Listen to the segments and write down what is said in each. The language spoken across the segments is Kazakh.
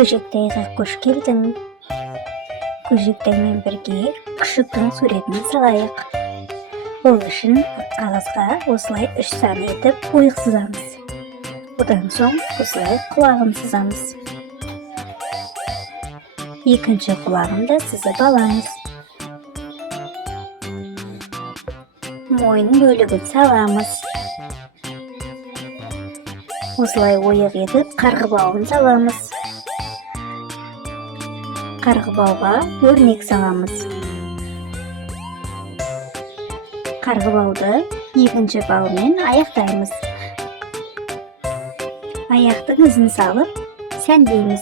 Көжектайға қош келдің. Көжектаймен бірге күшіктің суретін салайық. Ол үшін қағазға осылай 3 сан етіп ойық сызамыз. Одан соң осылай құлағын сызамыз. Екінші құлағын да сызып аламыз. Мойын бөлігін саламыз. Осылай ойық етіп қарғыбауын саламыз. Қарғыбауға өрнек саламыз. Қарғыбауды екінші баумен аяқтаймыз. Аяқтың ізін салып, сәндейміз.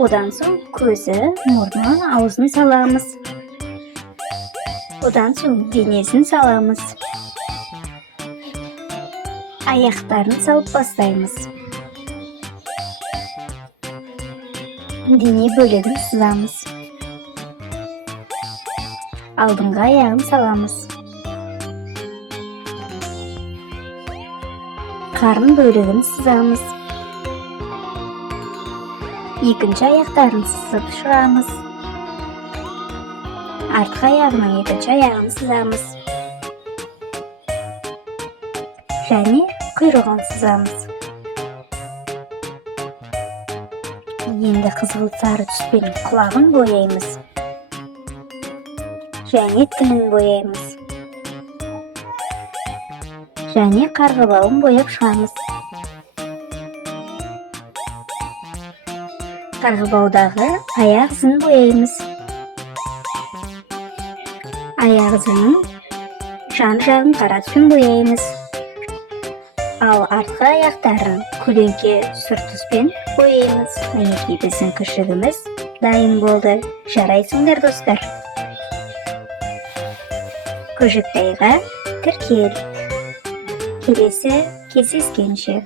Одан соң көзі, мұрны, аузын саламыз. Одан соң денесін саламыз. Аяқтарын салып бастаймыз. Дене бөлігін сызамыз. Алдыңғы аяғын саламыз. Қарын бөлігін сызамыз. Екінші аяқтарын сызып шығамыз. Артқы аяғының екінші аяғын сызамыз. Және құйрығын сызамыз. Енді қызыл сары түспен құлағын бояймыз. Және тілін бояймыз. Және қарғыбауын бояп шығамыз. Қарғыбаудағы аяқ ізін бояймыз. Аяқ ізінің жан-жағын қара түспен бояймыз. Ал артқы аяқтарын көлеңке сұр түспен бояймыз. Мінекей біздің күшігіміз дайын болды. Жарайсыңдар достар. Көжектайға тіркел. Келесі кездескенше.